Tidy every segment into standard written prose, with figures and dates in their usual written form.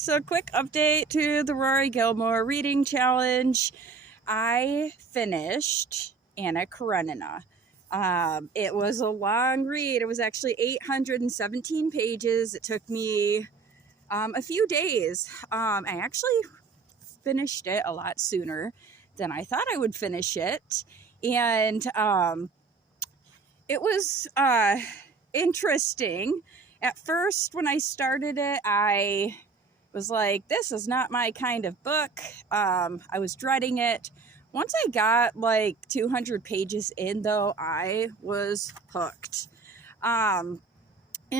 so quick update to the Rory Gilmore reading challenge. I finished Anna Karenina. It was a long read. It was actually 817 pages. It took me a few days. I actually finished it a lot sooner than I thought I would finish it. And it was interesting. At first, when I started it, I was like, this is not my kind of book. I was dreading it. Once I got like 200 pages in, though, I was hooked. And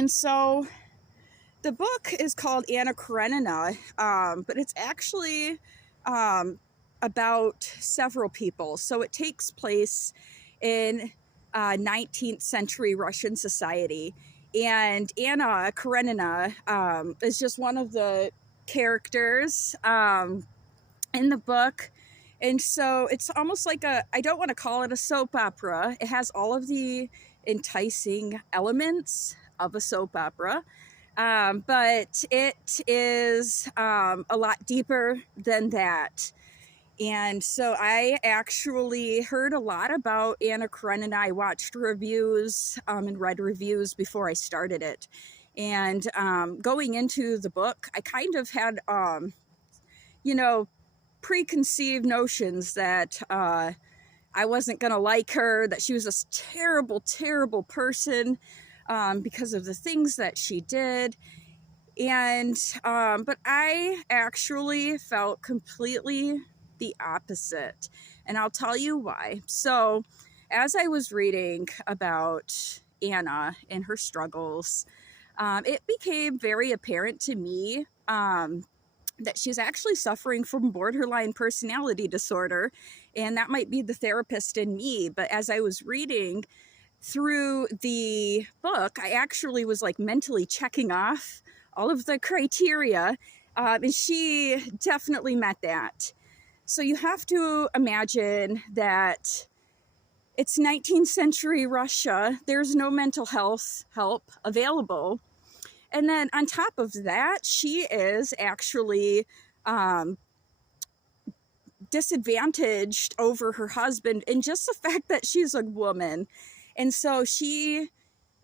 so the book is called Anna Karenina, but it's actually about several people. So it takes place in 19th century Russian society. And Anna Karenina is just one of the characters in the book. And so it's almost like I don't want to call it a soap opera. It has all of the enticing elements of a soap opera. But it is a lot deeper than that. And so I actually heard a lot about Anna Karenina. I watched reviews and read reviews before I started it. And going into the book, I kind of had, preconceived notions that I wasn't going to like her, that she was a terrible, terrible person because of the things that she did. And but I actually felt completely the opposite, and I'll tell you why. So as I was reading about Anna and her struggles, it became very apparent to me that she's actually suffering from borderline personality disorder, and that might be the therapist in me. But as I was reading through the book, I actually was like mentally checking off all of the criteria, and she definitely met that. So you have to imagine that it's 19th century Russia. There's no mental health help available. And then on top of that, she is actually disadvantaged over her husband in just the fact that she's a woman. And so she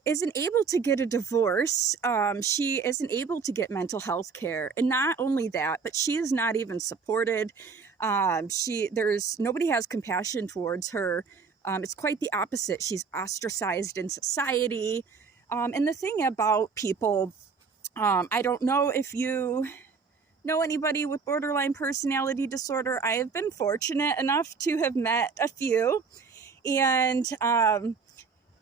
isn't able to get a divorce. She isn't able to get mental health care. And not only that, but she is not even supported. Nobody has compassion towards her. It's quite the opposite. She's ostracized in society. And the thing about people, I don't know if you know anybody with borderline personality disorder. I have been fortunate enough to have met a few, and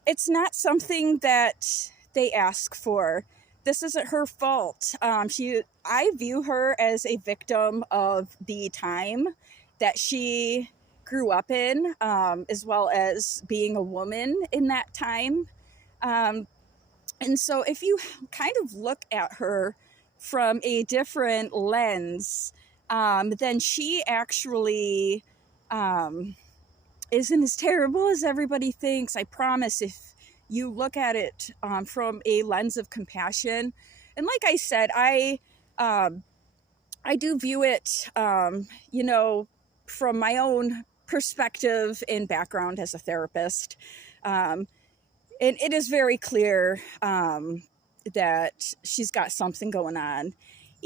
it's not something that they ask for. This isn't her fault. I view her as a victim of the time that she grew up in, as well as being a woman in that time. And so if you kind of look at her from a different lens, then she actually isn't as terrible as everybody thinks. I promise, if you look at it from a lens of compassion. And like I said, I do view it, from my own perspective and background as a therapist. And it is very clear that she's got something going on.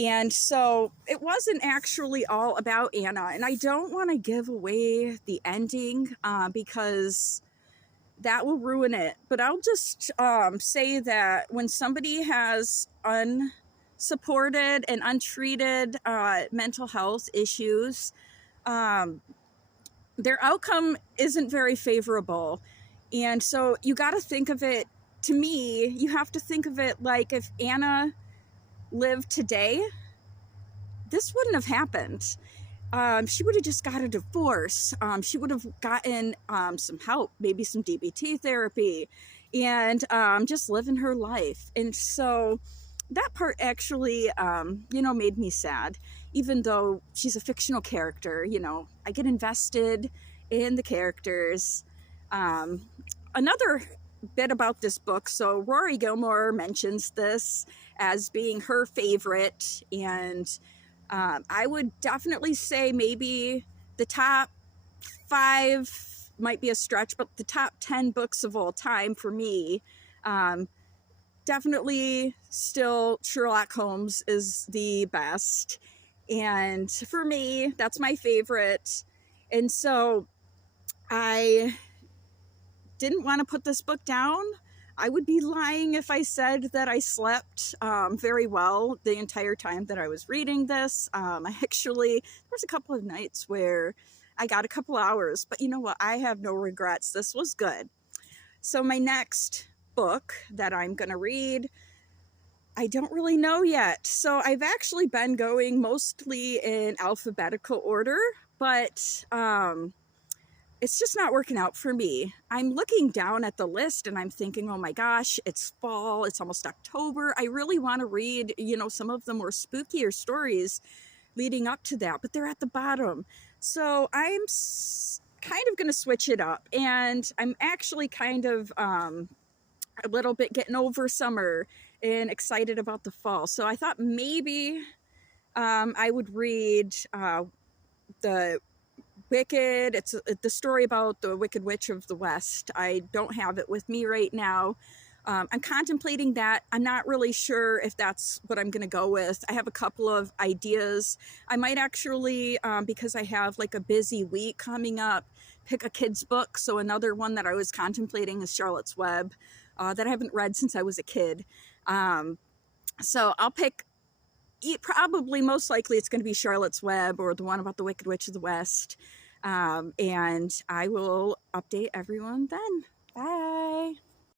And so it wasn't actually all about Anna. And I don't want to give away the ending because that will ruin it. But I'll just say that when somebody has unsupported and untreated mental health issues, their outcome isn't very favorable. And so you got to think of it, to me, you have to think of it like if Anna lived today, this wouldn't have happened. She would have just got a divorce. She would have gotten some help, maybe some DBT therapy, and just living her life. And so that part actually, made me sad. Even though she's a fictional character, I get invested in the characters. Another bit about this book, so Rory Gilmore mentions this as being her favorite. And I would definitely say maybe the top 5 might be a stretch, but the top 10 books of all time for me. Definitely still Sherlock Holmes is the best. And for me, that's my favorite. And so I didn't want to put this book down. I would be lying if I said that I slept very well the entire time that I was reading this. There was a couple of nights where I got a couple hours, but you know what? I have no regrets. This was good. So my next book that I'm going to read, I don't really know yet. So I've actually been going mostly in alphabetical order, but it's just not working out for me. I'm looking down at the list and I'm thinking, oh my gosh, it's fall, it's almost October. I really want to read, some of the more spookier stories leading up to that, but they're at the bottom. So I'm kind of going to switch it up, and I'm actually kind of a little bit getting over summer and excited about the fall. So I thought maybe I would read the Wicked. It's the story about the Wicked Witch of the West. I don't have it with me right now. I'm contemplating that. I'm not really sure if that's what I'm going to go with. I have a couple of ideas. I might actually, because I have like a busy week coming up, pick a kid's book. So another one that I was contemplating is Charlotte's Web, that I haven't read since I was a kid. So I'll pick, probably most likely it's going to be Charlotte's Web or the one about the Wicked Witch of the West. And I will update everyone then. Bye.